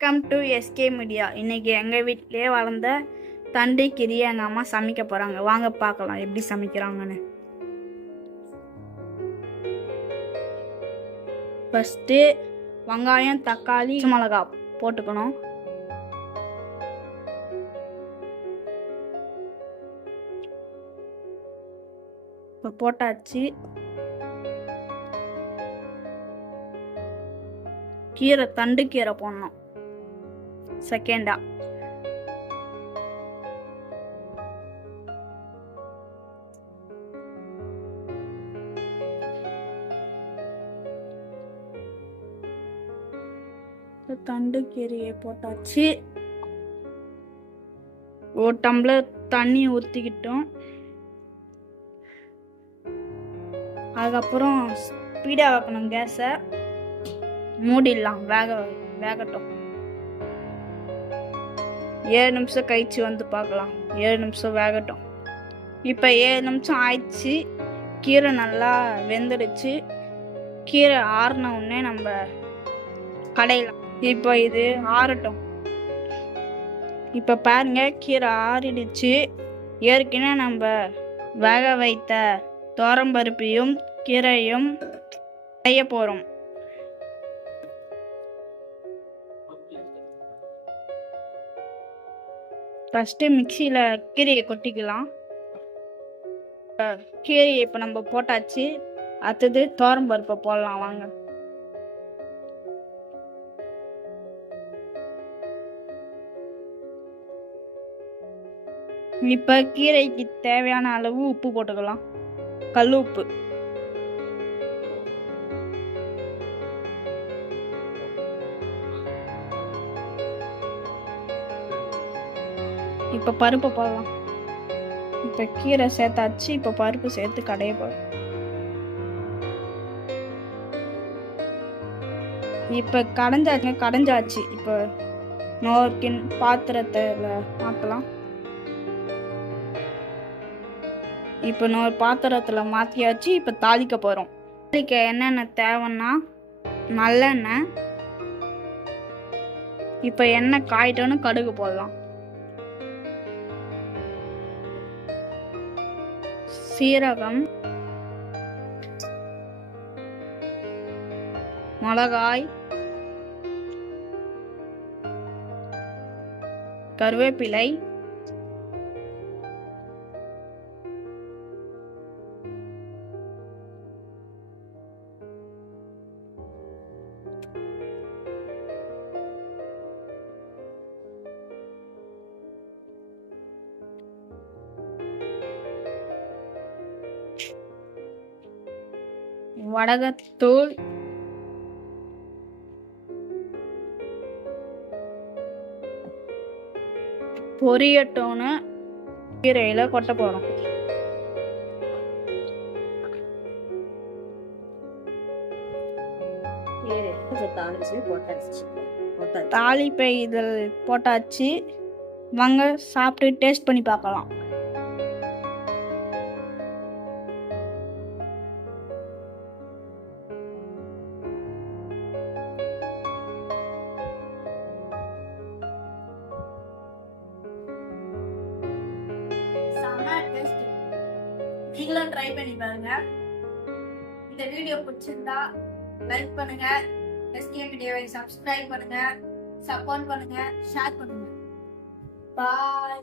Welcome to SK media. இன்னைக்கு எங்கள் வீட்டிலே வளர்ந்த தண்டு கீரையை எங்கள் அம்மா சமைக்க போகிறாங்க. வாங்க பார்க்கலாம் எப்படி சமைக்கிறாங்கன்னு. ஃபஸ்ட்டு வெங்காயம், தக்காளி, மிளகா போட்டுக்கணும். இப்போ போட்டாச்சு. தண்டு கீரை போடணும். செகண்டா தண்டு கீரையை போட்டாச்சு. ஒரு டம்ளர் தண்ணி ஊற்றிக்கிட்டோம். அதுக்கப்புறம் ஸ்பீடாக வைக்கணும் கேஸை. மூடிடலாம், வேகட்டும். 7 நிமிஷம் கழிச்சு வந்து பார்க்கலாம். 7 நிமிஷம் வேகட்டும். இப்போ 7 நிமிஷம் ஆயிடுச்சு. கீரை நல்லா வெந்துடுச்சு. கீரை ஆறின உடனே நம்ம கடையலாம். இப்போ இது ஆறட்டும். இப்போ பாருங்க, கீரை ஆறிடுச்சு. ஏற்கனவே நம்ம வேக வைத்த துவரம்பருப்பையும் கீரையும் செய்ய போகிறோம். ஃபஸ்ட்டு மிக்சியில் கீரையை கொட்டிக்கலாம். கீரையை இப்போ நம்ம போட்டாச்சு. அடுத்தது துவரம்பருப்பை போடலாம். வாங்க. இப்போ கீரைக்கு தேவையான அளவு உப்பு போட்டுக்கலாம். கல் உப்பு. இப்போ பருப்பை போடலாம். இப்போ கீரை சேர்த்தாச்சு. இப்போ பருப்பு சேர்த்து கடைய போடும். இப்போ கடைஞ்சாச்சு. இப்போ நோர்கின் பாத்திரத்தில் மாற்றலாம். இப்போ இன்னொரு பாத்திரத்தில் மாற்றியாச்சு. இப்போ தாளிக்க போகிறோம். தாளிக்க என்னென்ன தேவைன்னா நல்லெண்ணெய். இப்போ எண்ணெய் காயிட்டோன்னு கடுகு போடலாம். சீரகம், மிளகாய், கருவேப்பிலை, வடகத்தூள், பொரியட்டோன்னு கீரையில கொட்ட போறோம். தாளிப்பை இதில் போட்டாச்சு. வாங்க சாப்பிட்டு டேஸ்ட் பண்ணி பார்க்கலாம். நீங்களும் ட்ரை பண்ணி பாருங்க. இந்த வீடியோ பிடிச்சிருந்தா லைக் பண்ணுங்க, எஸ்கே மீடியாவை சப்ஸ்கிரைப் பண்ணுங்க, சப்போர்ட் பண்ணுங்க, ஷேர் பண்ணுங்க. பாய்.